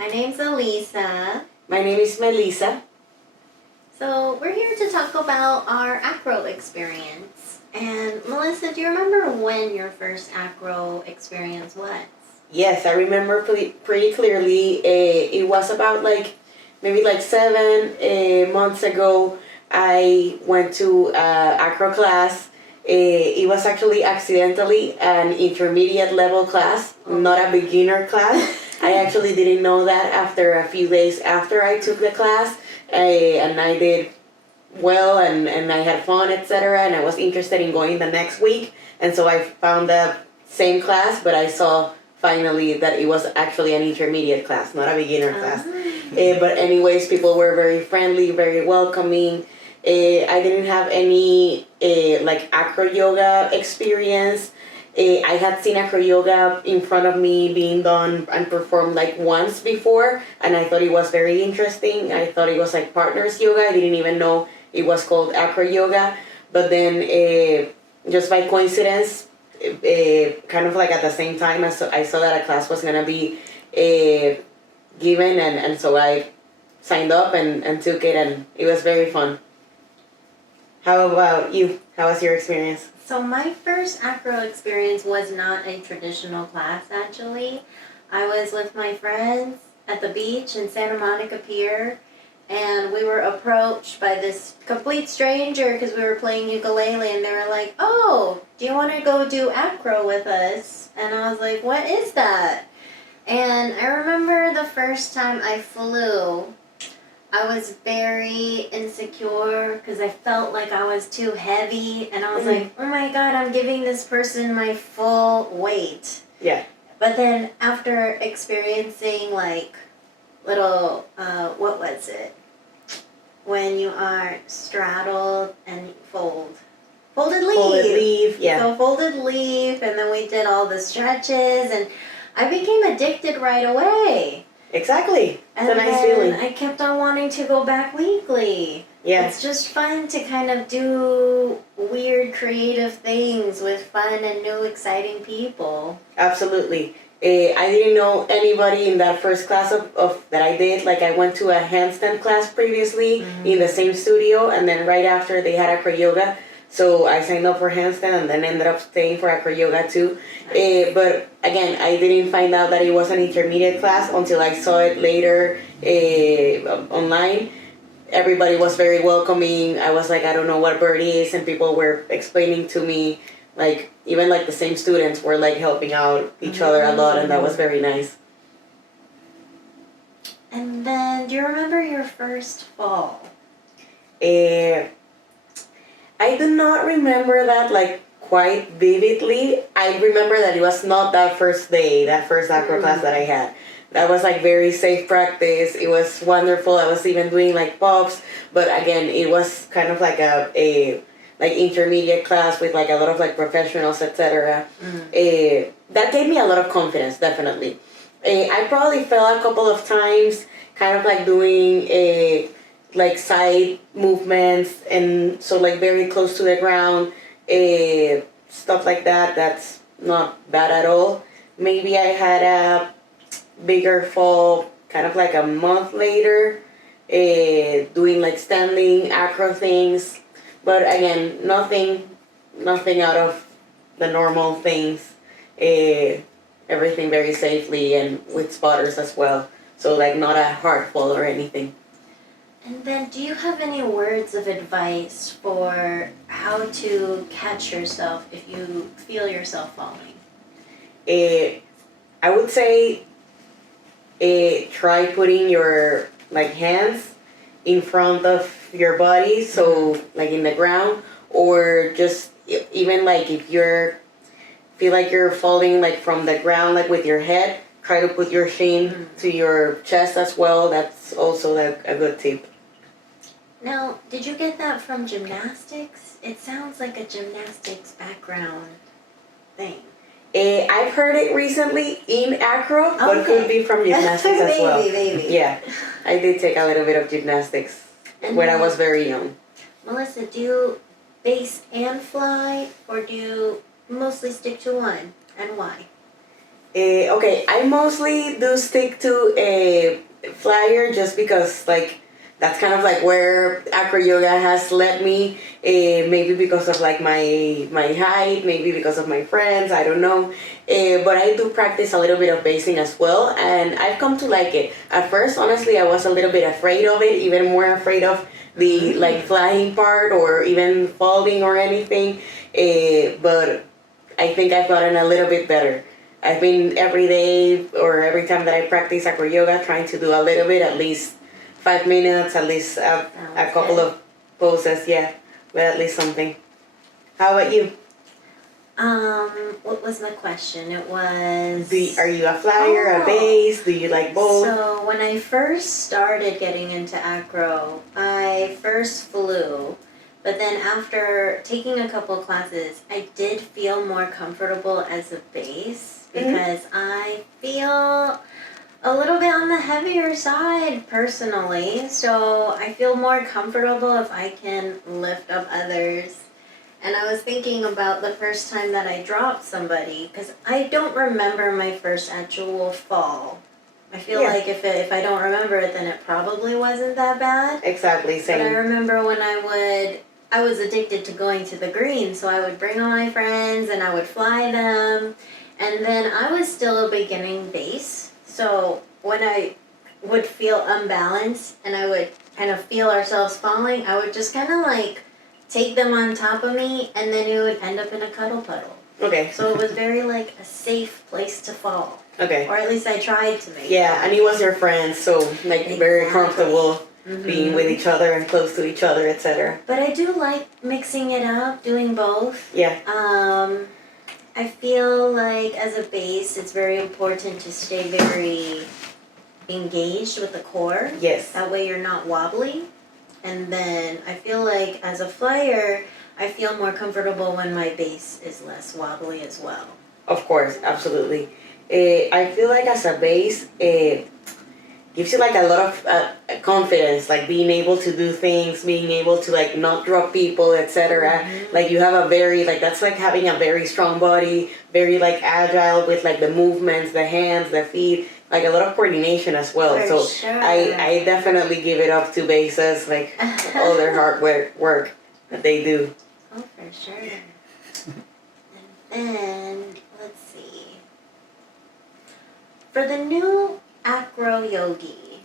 My name's Alyssa. My name is Melissa. So we're here to talk about our acro experience. And Melissa, do you remember when your first acro experience was? Yes, I remember pretty clearly. It was about maybe 7 months ago. I went to acro class. It was actually accidentally an intermediate level class, not a beginner class. I actually didn't know that after a few days after I took the class, and I did well, and I had fun, etc. And I was interested in going the next week, and so I found the same class, but I saw finally that it was actually an intermediate class, not a beginner class. But anyways, people were very friendly, very welcoming. I didn't have any acroyoga experience. I had seen acroyoga in front of me being done and performed once before, and I thought it was very interesting. I thought it was like partners yoga. I didn't even know it was called acroyoga. But then just by coincidence, kind of at the same time, I saw that a class was gonna be given, and so I signed up and took it, and it was very fun. How about you? How was your experience? So my first acro experience was not a traditional class, actually. I was with my friends at the beach in Santa Monica Pier, and we were approached by this complete stranger because we were playing ukulele, and they were like, "Oh, do you want to go do acro with us?" And I was like, "What is that?" And I remember the first time I flew, I was very insecure because I felt like I was too heavy, and I was like, "Oh my God, I'm giving this person my full weight." Yeah. But then after experiencing little, what was it? When you are straddled and folded leaf. Folded leaf, yeah. So folded leaf, and then we did all the stretches, and I became addicted right away. Exactly. It's a nice then feeling. I kept on wanting to go back weekly. Yeah. It's just fun to kind of do weird, creative things with fun and new, exciting people. Absolutely. I didn't know anybody in that first class of that I did. I went to a handstand class previously in the same studio, and then right after they had acroyoga. So I signed up for handstand and then ended up staying for acroyoga too. But again, I didn't find out that it was an intermediate class until I saw it later online. Everybody was very welcoming. I was like, I don't know what bird is, and people were explaining to me, even the same students were helping out each other a lot, and that was very nice. And then, do you remember your first fall? I do not remember that quite vividly. I remember that it was not that first day, that first acro class that I had. That was very safe practice. It was wonderful. I was even doing pops, but again, it was kind of a intermediate class with a lot of professionals, etc. That gave me a lot of confidence, definitely. I probably fell a couple of times, kind of doing side movements, and so very close to the ground, stuff like that. That's not bad at all. Maybe I had a bigger fall kind of a month later, doing standing acro things, but again, nothing out of the normal things. Everything very safely and with spotters as well, so not a hard fall or anything. And then, do you have any words of advice for how to catch yourself if you feel yourself falling? I would say try putting your hands in front of your body, so in the ground, or just even if you're feel you're falling from the ground with your head, try to put your chin to your chest as well. That's also a good tip. Now, did you get that from gymnastics? It sounds like a gymnastics background thing. I've heard it recently in acro, but it could be from gymnastics as well. Maybe. Yeah, I did take a little bit of gymnastics when I was very young. Melissa, do you base and fly, or do you mostly stick to one, and why? Okay, I mostly do stick to a flyer just because like that's kind of like where acro yoga has led me. Maybe because of like my height, maybe because of my friends. I don't know. But I do practice a little bit of basing as well, and I've come to like it. At first, honestly, I was a little bit afraid of it, even more afraid of the like flying part or even falling or anything. But I think I've gotten a little bit better. I've been every day or every time that I practice acro yoga trying to do a little bit, at least 5 minutes, at least a couple good. of poses, yeah, but at least something. How about you? What was the question? It was. Are you a flyer, a Oh. base? Do you like both? So when I first started getting into acro, I first flew, but then after taking a couple classes, I did feel more comfortable as a base because I feel a little bit on the heavier side personally. So I feel more comfortable if I can lift up others. And I was thinking about the first time that I dropped somebody because I don't remember my first actual fall. I feel like if I don't remember it, then it probably wasn't that bad. Exactly, But I same. remember when I was addicted to going to the green, so I would bring all my friends and I would fly them. And then I was still a beginning base, so when I would feel unbalanced and I would kind of feel ourselves falling, I would just kind of like take them on top of me and then it would end up in a cuddle puddle. Okay. So it was very like a safe place to fall. Okay. Or at least I tried to make it. Yeah, and he was your friend, so like very Exactly. comfortable being with each other and close to each other, etc. But I do like mixing it up, doing both. Yeah. I feel like as a base, it's very important to stay very engaged with the core. Yes. That way you're not wobbly. And then I feel like as a flyer, I feel more comfortable when my base is less wobbly as well. Of course, absolutely. I feel like as a base, gives you like a lot of confidence, like being able to do things, being able to like not drop people, etc. Like you have a very like that's like having a very strong body, very like agile with like the movements, the hands, the feet, like a lot of coordination as well. For So sure. I definitely give it up to bases, like all their hard work that they do. Oh, for sure. And then, let's see. For the new acro yogi,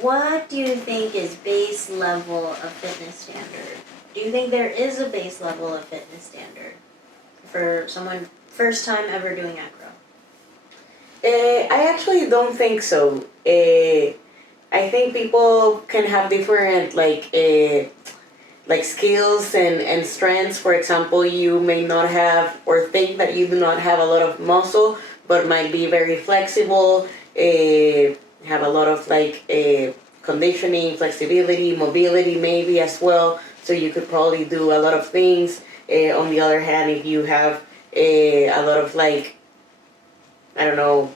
what do you think is base level of fitness standard? Do you think there is a base level of fitness standard for someone first time ever doing acro? I actually don't think so. I think people can have different like skills and strengths. For example, you may not have or think that you do not have a lot of muscle, but might be very flexible. Have a lot of like conditioning, flexibility, mobility, maybe as well. So you could probably do a lot of things. On the other hand, if you have a lot of like I don't know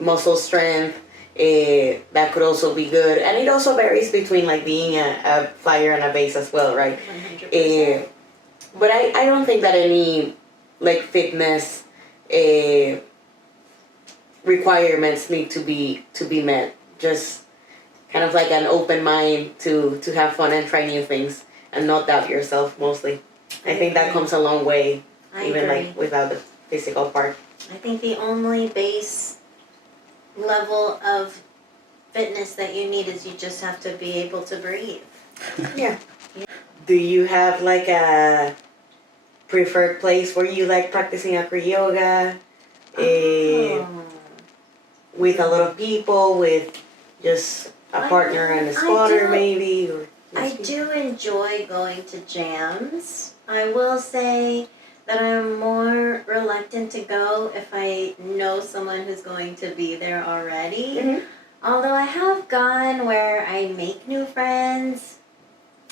muscle strength, that could also be good. And it also varies between like being a flyer and a base as well, right? 100%. But I don't think that any like fitness requirements need to be met. Just kind of like an open mind to have fun and try new things and not doubt yourself mostly. I think that comes a long way, even agree. like without the physical part. I think the only base level of fitness that you need is you just have to be able to breathe. Yeah. Do you have like a preferred place where you like practicing acro yoga? With a lot of people, with just a partner and a spotter maybe? Or I do enjoy going to jams. I will say that I'm more reluctant to go if I know someone who's going to be there already. Although I have gone where I make new friends.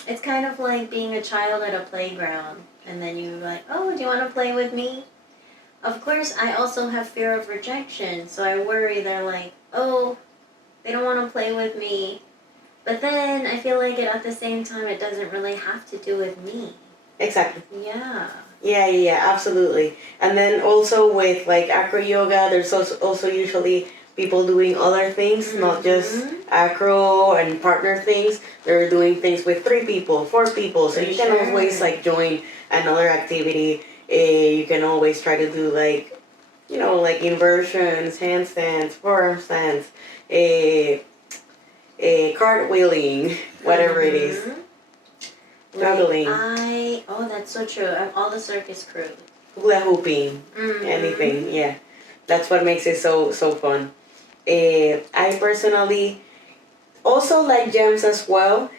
It's kind of like being a child at a playground. And then you're like, oh, do you want to play with me? Of course, I also have fear of rejection. So I worry they're like, oh, they don't want to play with me. But then I feel like at the same time, it doesn't really have to do with me. Exactly. Yeah. Yeah, absolutely. And then also with like acroyoga, there's also usually people doing other things, not just acro and partner things. They're doing things with 3 people, 4 people. So For you can sure. always like join another activity. You can always try to do like, like inversions, handstands, forearm stands, cartwheeling, whatever it is. Juggling. Oh, that's so true. I'm all the circus crew. Hula hooping, anything, yeah. That's what makes it so fun. I personally also like jams as well.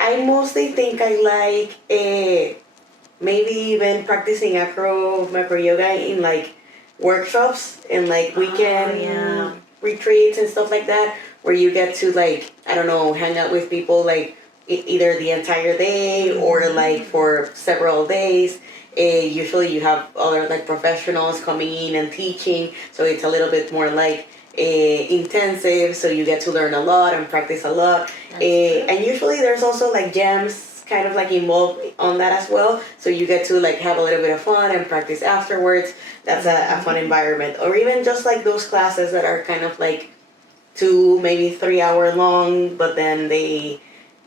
I mostly think I like maybe even practicing macro yoga in like workshops and like weekend retreats and stuff like that, where you get to like, I don't know, hang out with people like either the entire day or like for several days. Usually you have other like professionals coming in and teaching, so it's a little bit more like intensive, so you get to learn a lot and practice a lot. And usually there's also like jams kind of like involved on that as well, so you get to like have a little bit of fun and practice afterwards. That's a fun environment. Or even just like those classes that are kind of like 2 maybe 3 hour long, but then they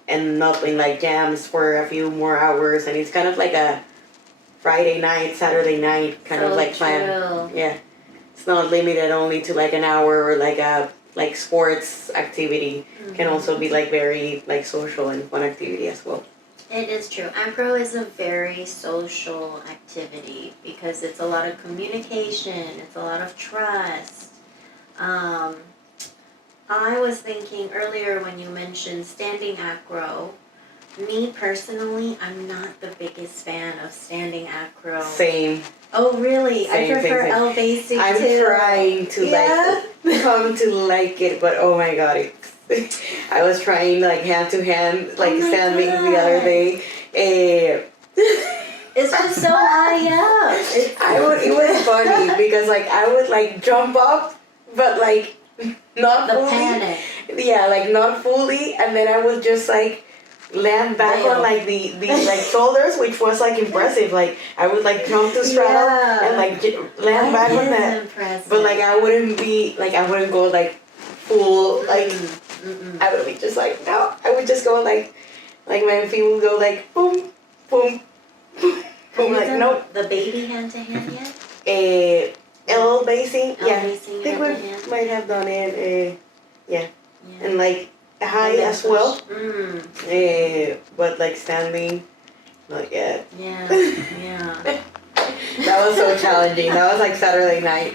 end up in like jams for a few more hours, and it's kind of like a Friday night, Saturday night kind of like plan. Yeah, it's not limited only to like an hour or like a like sports activity. Can also be like very like social and fun activity as well. It is true. Acro is a very social activity because it's a lot of communication, it's a lot of trust. I was thinking earlier when you mentioned standing acro, me personally, I'm not the biggest fan of standing acro. Same. Oh, really? Same, I prefer same. L basic I'm too. trying to like come to like it, but oh my god, I was trying like hand to hand, like standing the other day. It's just so high up. It was funny because like I would like jump up, but like not fully. Panic. Yeah, like not fully, and then I would just like land back on like the like shoulders, which was like impressive. Like I would like jump to straddle and like land back on that. Impressive. But like I wouldn't go like full like I would be just like no. I would just go like my feet would go like boom, boom, boom, boom. Like nope. The baby hand to hand yet? L basing, yeah. I Basing think we might have done it. Yeah. And like high as well. But like standing, not yet. Yeah. That was so challenging. That was like Saturday night.